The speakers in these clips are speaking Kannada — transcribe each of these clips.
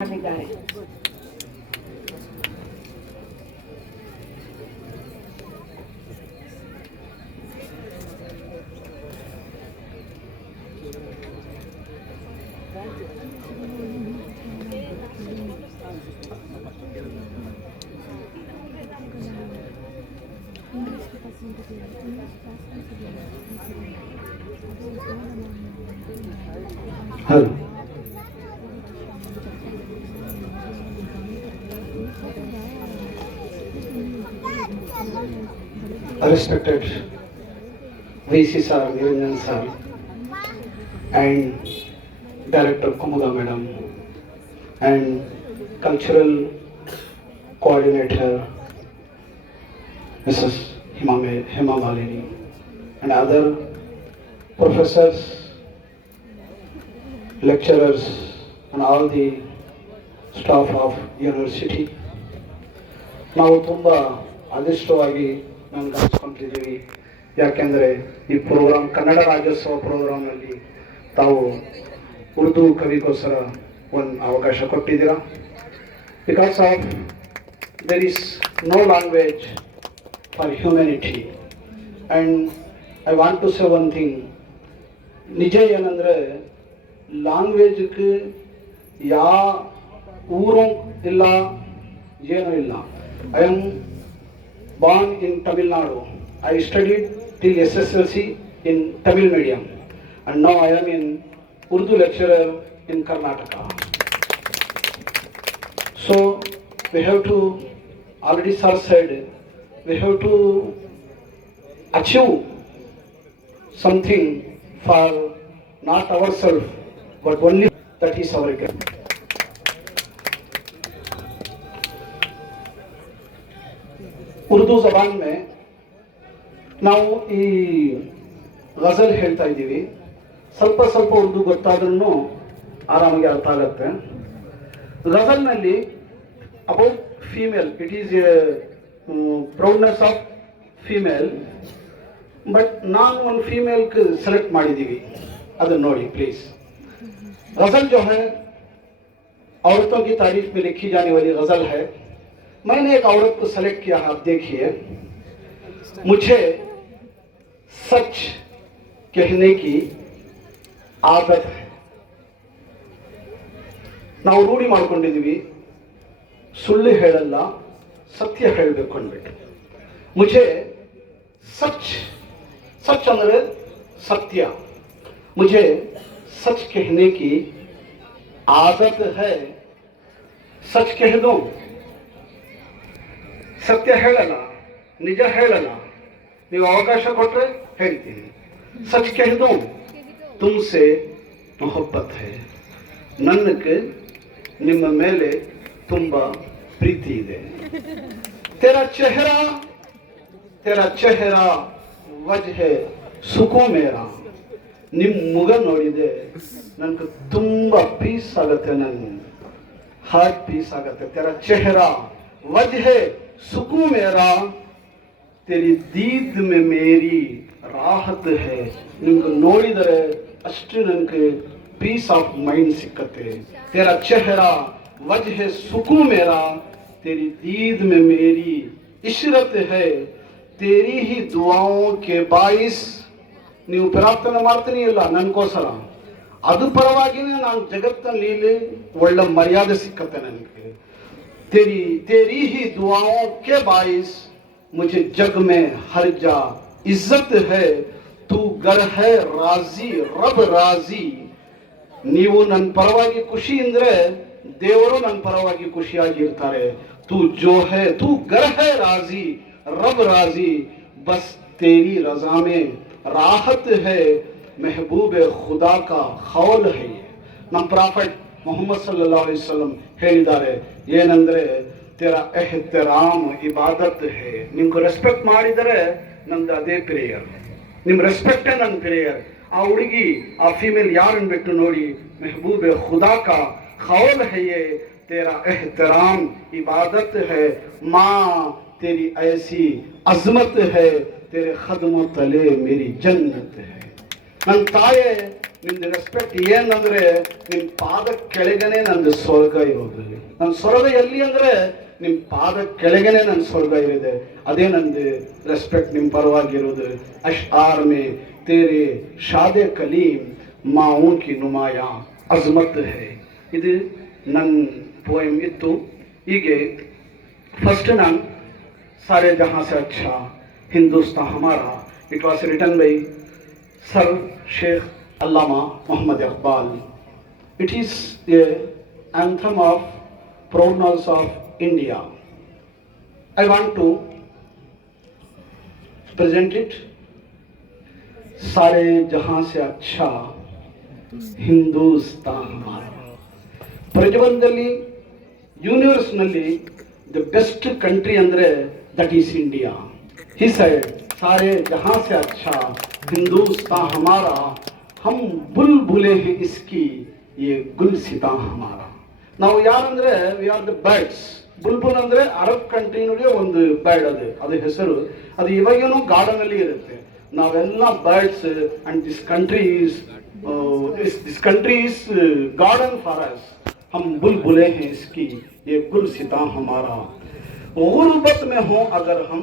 ಮಾಡಿದ್ದಾರೆ. Hello. Respected VC sir, Niranjan sir, and Director Kumuga madam, and Cultural Coordinator Mrs. Hema Malini, and other professors, lecturers, and all the staff of university. ನಾವು ತುಂಬ ಅದೃಷ್ಟವಾಗಿ ನಾನು ಗಮನಿಸ್ಕೊಂತಿದ್ದೀವಿ. ಯಾಕೆಂದರೆ ಈ ಪ್ರೋಗ್ರಾಮ್ ಕನ್ನಡ ರಾಜ್ಯೋತ್ಸವ ಪ್ರೋಗ್ರಾಮ್ನಲ್ಲಿ ತಾವು ಉರ್ದು ಕವಿಗೋಸ್ಕರ ಒಂದು ಅವಕಾಶ ಕೊಟ್ಟಿದ್ದೀರಾ. Because of there is no language for humanity and I want to say one thing. ನಿಜ ಏನಂದರೆ ಲ್ಯಾಂಗ್ವೇಜ್ಗೆ ಯಾ ಊರು ಇಲ್ಲ, ಏನೂ ಇಲ್ಲ. I am born in Tamil Nadu. I studied till SSLC in Tamil medium, and now I am in Urdu lecturer in Karnataka. So we have to, already sir said, we have to achieve something for not ourselves, but only that is our gift. Urdu ಜಬಾನ್ May ನಾವು ಈ ಗಜಲ್ ಹೇಳ್ತಾ ಇದ್ದೀವಿ. ಸ್ವಲ್ಪ ಸ್ವಲ್ಪ ಉರ್ದು ಗೊತ್ತಾದ್ರೂ ಆರಾಮಾಗಿ ಅರ್ಥ ಆಗುತ್ತೆ. ಗಜಲ್ನಲ್ಲಿ about female, it is a proudness of female, but ನಾನು ಒಂದು ಫೀಮೇಲ್ಗೆ ಸೆಲೆಕ್ಟ್ ಮಾಡಿದ್ದೀವಿ. ಅದನ್ನು ನೋಡಿ ಪ್ಲೀಸ್. गज़ल जो है औरतों की तारीफ में लिखी जाने वाली गज़ल है. मैंने एक औरत को सेलेक्ट किया. आप देखिए, मुझे सच कहने की आदत है. ನಾವು ರೂಢಿ ಮಾಡ್ಕೊಂಡಿದ್ದೀವಿ, ಸುಳ್ಳು ಹೇಳಲ್ಲ, ಸತ್ಯ ಹೇಳಬೇಕು ಅಂದ್ಬಿಟ್ಟು. ಮುझे ಸಚ್, ಸಚ್ ಅಂದರೆ ಸತ್ಯ, मुझे सच कहने की आदत है. सच कह दो, ಸತ್ಯ ಹೇಳಲ್ಲ, ನಿಜ ಹೇಳಲ್ಲ, ನೀವು ಅವಕಾಶ ಕೊಟ್ಟರೆ ಹೇಳ್ತೀನಿ. ಸಚ್ ಕह दो, तुमसे मोहब्बत है. ನನಗೆ ನಿಮ್ಮ ಮೇಲೆ ತುಂಬ ಪ್ರೀತಿ ಇದೆ. तेरा चेहरा वजह सुकून मेरा. ನಿಮ್ಮ ಮುಗ ನೋಡಿದೆ ನನಗೆ ತುಂಬ ಪೀಸ್ ಆಗುತ್ತೆ, ನನ್ನ ಹಾರ್ಟ್ ಪೀಸ್ ಆಗುತ್ತೆ. तेरा चेहरा वजह सुकून मेरा, तेरी दीद में मेरी राहत है. ನಿಮ್ಗೆ ನೋಡಿದರೆ ಅಷ್ಟು ನನಗೆ ಪೀಸ್ ಆಫ್ ಮೈಂಡ್ ಸಿಕ್ಕತ್ತೆ. तेरा चेहरा वजह सुकून मेरा, तेरी दीद में मेरी इशरत है, तेरी ही दुआओं के बाइस. ನೀವು ಪ್ರಾರ್ಥನೆ ಮಾಡ್ತೀನಿ ಇಲ್ಲ ನನಗೋಸ್ಕರ, ಅದು ಪರವಾಗಿನೇ ನಾನು ಜಗತ್ತಿನಲ್ಲಿ ಒಳ್ಳೆ ಮರ್ಯಾದೆ ಸಿಕ್ಕತ್ತೆ ನನಗೆ. तेरी ही दुआओं के बाइस मुझे जग में हर जा इज्जत है. तू गर है राजी रब राजी. ನೀವು ನನ್ನ ಪರವಾಗಿ ಖುಷಿ ಅಂದ್ರೆ ದೇವರು ನನ್ನ ಪರವಾಗಿ ಖುಷಿಯಾಗಿರ್ತಾರೆ. तू जो है तू गर है राजी रब राजी, बस तेरी रजा में राहत है, महबूब खुदा का खौल है. ನಮ್ಮ ಪ್ರಾಫೆಟ್ ಮೊಹಮ್ಮದ್ ಸಲ್ಲಲ್ಲಾಹು ಅಲೈಹಿ ವಸಲ್ಲಂ ಹೇಳಿದ್ದಾರೆ ಏನಂದ್ರೆ, तेरा एहतराम इबादत है. ನಿಮ್ಗೆ ರೆಸ್ಪೆಕ್ಟ್ ಮಾಡಿದರೆ ನಂದು ಅದೇ ಪ್ರೇಯರ್, ನಿಮ್ಮ ರೆಸ್ಪೆಕ್ಟೇ ನನ್ನ ಪ್ರೇಯರ್. ಆ ಹುಡುಗಿ, ಆ ಫೀಮೇಲ್ ಯಾರನ್ನು ಬಿಟ್ಟು ನೋಡಿ, महबूब खुदा का खौल है ये, तेरा एहतराम इबादत है. माँ तेरी ऐसी अजमत है, तेरे खदमों तले मेरी जन्नत है. ನನ್ನ ತಾಯೇ ನಿಮ್ದು ರೆಸ್ಪೆಕ್ಟ್ ಏನಂದ್ರೆ ನಿಮ್ ಪಾದ ಕೆಳಗನೆ ನಂದು ಸ್ವರ್ಗ ಇರೋದು. ನನ್ನ ಸ್ವರ್ಗ ಎಲ್ಲಿ ಅಂದ್ರೆ ನಿಮ್ ಪಾದ ಕೆಳಗನೆ ನನ್ನ ಸ್ವರ್ಗ ಇರಿದೆ. ಅದೇ ನಂದು ರೆಸ್ಪೆಕ್ಟ್ ನಿಮ್ ಪರವಾಗಿರೋದು. ಅಶ್ಆರ್ ಮೇ ತೇರೆ ಶಾದೆ ಕಲೀಮ್ ಮಾವು ಕಿ ನುಮಾಯ ಅಜ್ಮತ್ ಹೈ. ಇದು ನನ್ನ ಪೋಯಮ್ ಇತ್ತು. ಹೀಗೆ ಫಸ್ಟ್ ನಾನು सारे जहां से अच्छा हिंदुस्तान हमारा, it was written by sir Sheikh Allama Mohammad Iqbal. It is a anthem of proudness of India. I want to present it. सारे जहां से अच्छा ಹಿಂದೂಸ್ತಾನ್ ಹಮಾರ. ಪ್ರತಿಯೊಂದಲ್ಲಿ ಯೂನಿವರ್ಸ್ನಲ್ಲಿ ದ ಬೆಸ್ಟ್ ಕಂಟ್ರಿ ಅಂದರೆ that is India. He said सारे जहां से अच्छा हिंदुस्तान हमारा, हम बुलबुले हैं इसकी ये गुलसिता हमारा. ನಾವು ಯಾರಂದ್ರೆ ವಿ ಆರ್ ದ ಬರ್ಡ್ಸ್. ಬುಲ್ಬುಲ್ ಅಂದ್ರೆ ಅರಬ್ ಕಂಟ್ರಿನೊಳಗೆ ಒಂದು ಬರ್ಡ್, ಅದು ಹೆಸರು. ಅದು ಇವಾಗೇನು ಗಾರ್ಡನ್ ಅಲ್ಲಿ ಇರುತ್ತೆ. ನಾವೆಲ್ಲ birds and this country is garden for us. हम बुलबुले हैं इसकी ये गुलसिता हमारा. गुर्बत में हो अगर हम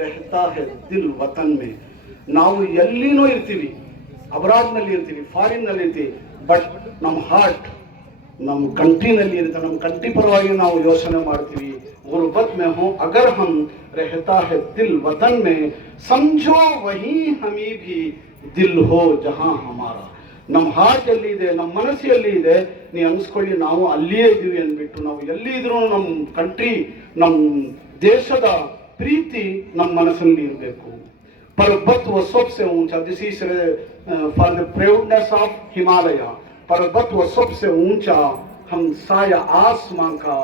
रहता है दिल वतन में. ನಾವು ಎಲ್ಲಿನೂ ಇರ್ತೀವಿ, ಅಬ್ರಾಡ್ನಲ್ಲಿ ಇರ್ತೀವಿ, ಫಾರಿನ್ನಲ್ಲಿ ಇರ್ತೀವಿ, ಬಟ್ ನಮ್ಮ ಹಾರ್ಟ್ ನಮ್ಮ ಕಂಟ್ರಿನಲ್ಲಿ ಇರುತ್ತೆ. ನಮ್ಮ ಕಂಟ್ರಿ ಪರವಾಗಿ ನಾವು ಯೋಚನೆ ಮಾಡ್ತೀವಿ. ಗುರ್ಬತ್ में हो अगर हम रहता है दिल वतन में, समझो वही हमें भी दिल हो जहां हमारा. ನಮ್ಮ ಹಾರ್ಟ್ ಎಲ್ಲಿ ಇದೆ, ನಮ್ಮ ಮನಸ್ಸು ಎಲ್ಲಿ ಇದೆ, ನೀವು ಅನ್ಸ್ಕೊಳ್ಳಿ ನಾವು ಅಲ್ಲಿಯೇ ಇದ್ದೀವಿ ಅಂದ್ಬಿಟ್ಟು. ನಾವು ಎಲ್ಲಿ ಇದ್ರೂ ನಮ್ಮ ಕಂಟ್ರಿ, ನಮ್ಮ ದೇಶದ ಪ್ರೀತಿ ನಮ್ಮ ಮನಸ್ಸಲ್ಲಿ ಇರಬೇಕು. पर्वत व सबसे ऊंचा, this is for the proudness of Himalaya. पर्वत व सबसे ऊंचा हम साया आसमां का,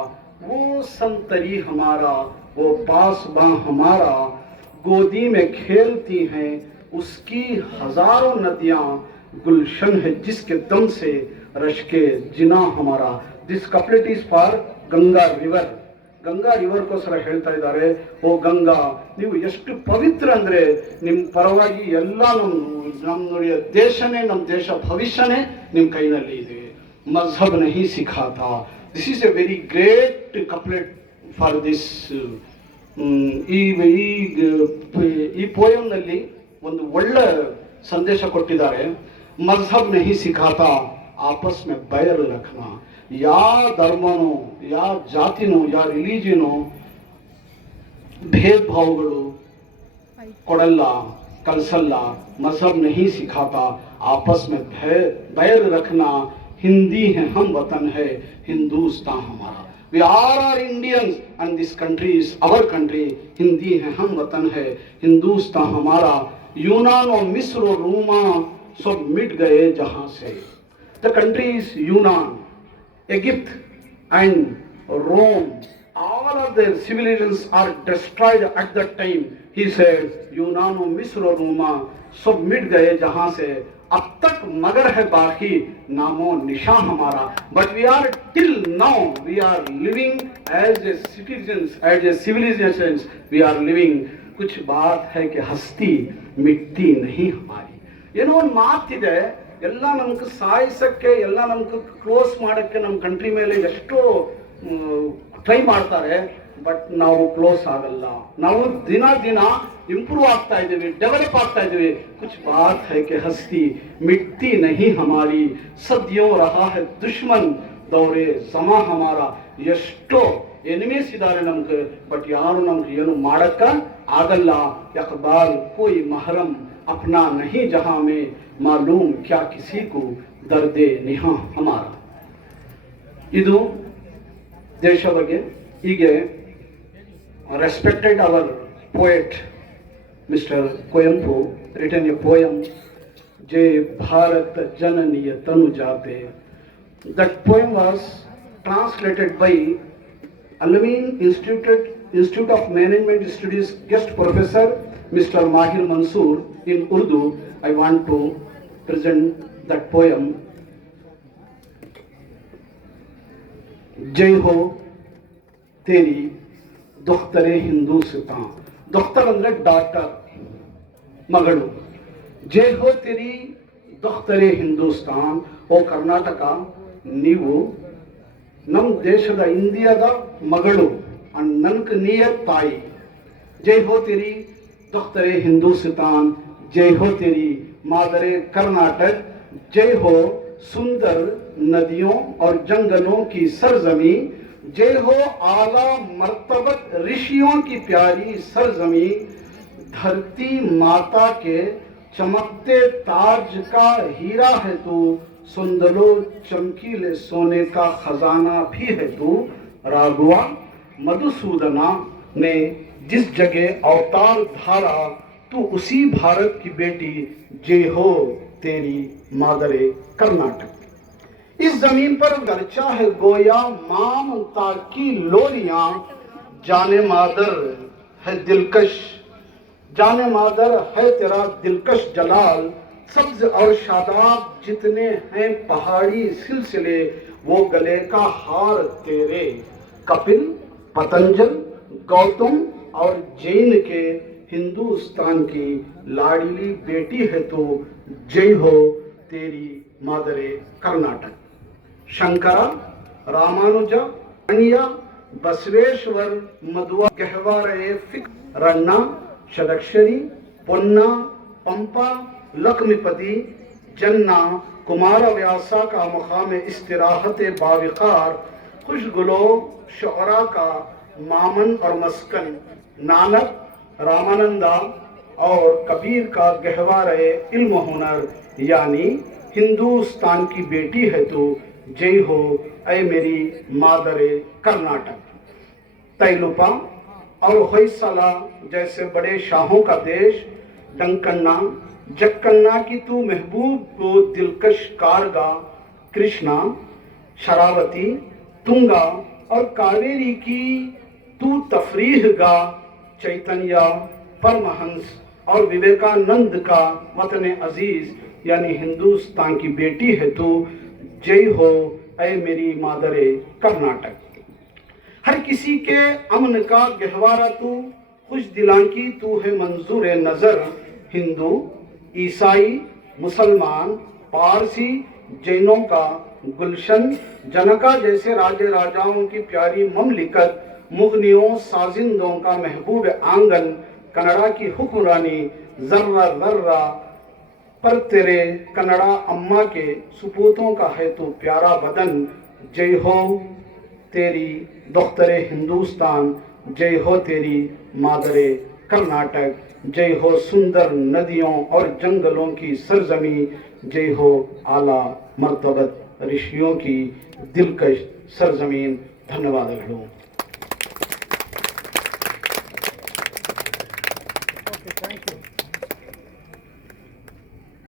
वो संतरी हमारा, वो पासबां हमारा, गोदी में खेलती हैं उसकी हजारों नदियां, गुलशन है जिसके दम से रश्के जिना हमारा. This couplet is for Ganga river. Ganga ರಿವರ್ಗೋಸ್ಕರ ಹೇಳ್ತಾ ಇದ್ದಾರೆ, ಓ ಗಂಗಾ ನೀವು ಎಷ್ಟು ಪವಿತ್ರ ಅಂದ್ರೆ ನಿಮ್ಮ ಪರವಾಗಿ ಎಲ್ಲ ನಮ್ಮ ದೇಶನೇ, ನಮ್ಮ ದೇಶ ಭವಿಷ್ಯನೇ ನಿಮ್ಮ ಕೈನಲ್ಲಿ ಇದೆ. ಮಜ್ಹಬ್ ನಹಿ ಸಿಖಾತಾ. This is a very great couplet for this. ಈ ಪೋಯಂನಲ್ಲಿ ಒಂದು ಒಳ್ಳೆ ಸಂದೇಶ ಕೊಟ್ಟಿದ್ದಾರೆ. ಮಜ್ಹಬ್ ನಹಿ ಸಿಖಾತಾ आपस में बैर रखना. या ಧರ್ಮನೋ, या ಜಾತಿನೋ, या ರಿಲಿಜಿಯನೋ भेद भावಗಳು ಕೊಡಲ್ಲ, ಕಲಿಸಲ್ಲ. मजहब नहीं सिखाता आपस में बैर रखना. हिंदी है हम, वतन है हिंदुस्तान हमारा. We all are Indians and this country is our country. Hindi है हम, वतन है हिंदुस्तान हमारा. यूनान और मिस्र और रोमा सब मिट गए जहां से. The country is Yunnan, Egypt and Rome. All of their civilizations are destroyed at that time. He said, Yunnan और मिस्र और रोमा सब मिट गए जहां से. अब तक मगर है बाकी नामो निशान हमारा. But we are till now we are living as a citizens, as a civilizations we are living. कुछ बात है कि हस्ती मिटती नहीं हमारी. ಏನೋ ಒಂದು ಮಾತಿದೆ, ಎಲ್ಲ ನಮ್ಗೆ ಸಾಯಿಸಕ್ಕೆ, ಎಲ್ಲ ನಮ್ಗೆ ಕ್ಲೋಸ್ ಮಾಡೋಕ್ಕೆ ನಮ್ಮ ಕಂಟ್ರಿ ಮೇಲೆ ಎಷ್ಟೋ ಟ್ರೈ ಮಾಡ್ತಾರೆ, ಬಟ್ ನಾವು ಕ್ಲೋಸ್ ಆಗಲ್ಲ. ನಾವು ದಿನ ದಿನ ಇಂಪ್ರೂವ್ ಆಗ್ತಾ ಇದ್ದೀವಿ, ಡೆವಲಪ್ ಆಗ್ತಾ ಇದ್ದೀವಿ. ಕುಚ್ ಬಾತ್ ಹೈ ಕೆ ಹಸ್ತಿ ಮಿಟ್ತಿ ನಹಿ ಹಮಾರಿ. ಸದ್ಯೋ ರಹಾ ಹೈ ದುಶ್ಮನ್ ದೌರೆ ಸಮಾ ಹಮಾರ. ಎಷ್ಟೋ ಎನಿಮೀಸ್ ಇದ್ದಾರೆ ನಮ್ಗೆ, ಬಟ್ ಯಾರು ನಮ್ಗೆ ಏನು ಮಾಡಕ್ಕ ಆಗಲ್ಲ. ಯಕಬಾಲ್ ಕೋಯಿ ಮಹರಂ अपना नहीं जहां में, मालूम क्या किसी को दर्दे निहा हमारा. ಇದು ದೇಶ ಬಗ್ಗೆ. ಹೀಗೆ respected our poet mister Kuvempu written a poem, ಜೈ ಭಾರತ ಜನನಿಯ ತನು ಜಾತೆ. That poem was translated by Alameen Institute of Management Studies guest professor Mr. Mahir Mansoor in Urdu. I want to present that poem. जय हो तेरी दोख्तरे हिंदुस्तान. दोख्तर ಅಂದ್ರೆ ಡಾಕ್ಟರ್, ಮಗಳು. जय हो तेरी ದೊಕ್ತರೆ ಹಿಂದೂಸ್ತಾನ್ ಓ ಕರ್ನಾಟಕ, ನೀವು ನಮ್ಮ ದೇಶದ ಇಂಡಿಯಾದ ಮಗಳು ಅಂಡ್ ನನ್ಕ ನೀಯ ತಾಯಿ. जय हो तेरी दख्तरे हिंदुस्तान, जय हो तेरी मादरे कर्नाटक, जय हो सुंदर नदियों और जंगलों की सरजमी, जय हो आला मर्तबत ऋषियों की प्यारी सरजमी. धरती माता के चमकते ताज का हीरा है तू, सुंदरो चमकीले सोने का खजाना भी है तू. राघवा मधुसूदना ने जिस जगह अवतार धारा, तू उसी भारत की बेटी, जय हो तेरी मादरे कर्नाटक. इस जमीन पर गर्चा है गोया ममता की लोरियां, जाने मादर है दिलकश, जाने मादर है तेरा दिलकश जलाल. सब्ज और शादाब जितने हैं पहाड़ी सिलसिले, वो गले का हार तेरे. कपिल, पतंजल, गौतम और जैन के हिंदुस्तान की लाडली बेटी है तो, जय हो तेरी मादरे कर्नाटक. शंकरा, रामानुजा, अनिया, बसवेश्वर, मधुआ, गहवारे फिक, रन्ना, षडक्षरी, पोन्ना, पंपा, लक्ष्मीपति, जन्ना, कुमार व्यासा का मुकाम इस्तिराहत बाविकार, खुशगुलो शौरा का मामन और मस्कन, नानक, रामानंदा और कबीर का गहवारे इल्म हुनर, यानी हिंदुस्तान की बेटी है तो, जय हो ऐ मेरी मादरे कर्नाटक. तैलुपा और होयसला जैसे बड़े शाहों का देश, डंकन्ना, जक्कन्ना की तू महबूब को दिलकश कारगा. कृष्णा, शरावती, तुंगा और कावेरी की तू तफरीह गा. चैतन्य, परमहंस और विवेकानंद का वतन अजीज यानी हिंदुस्तान की बेटी है तू, जय हो ऐ मेरी मादरे कर्नाटक. हर किसी के अमन का गहवारा तू, खुश दिलां की तू है मंजूर नजर. हिंदू, ईसाई, मुसलमान, पारसी, जैनों का गुलशन, जनका जैसे राजे राजाओं की प्यारी ममलिकत, मुगनियों साजिंदों का महबूब आंगन, कन्नड़ा की हुक्मरानी, जर्रा जर्रा पर तेरे कन्नड़ा अम्मा के सुपूतों का है तो प्यारा बदन. जय हो तेरी दख्तरे हिंदुस्तान, जय हो तेरी मादरे कर्नाटक, जय हो सुंदर नदियों और जंगलों की सरजमी, जय हो आला मर्तबत ऋषियों की दिलकश सरजमीन. धन्यवाद. Thank you.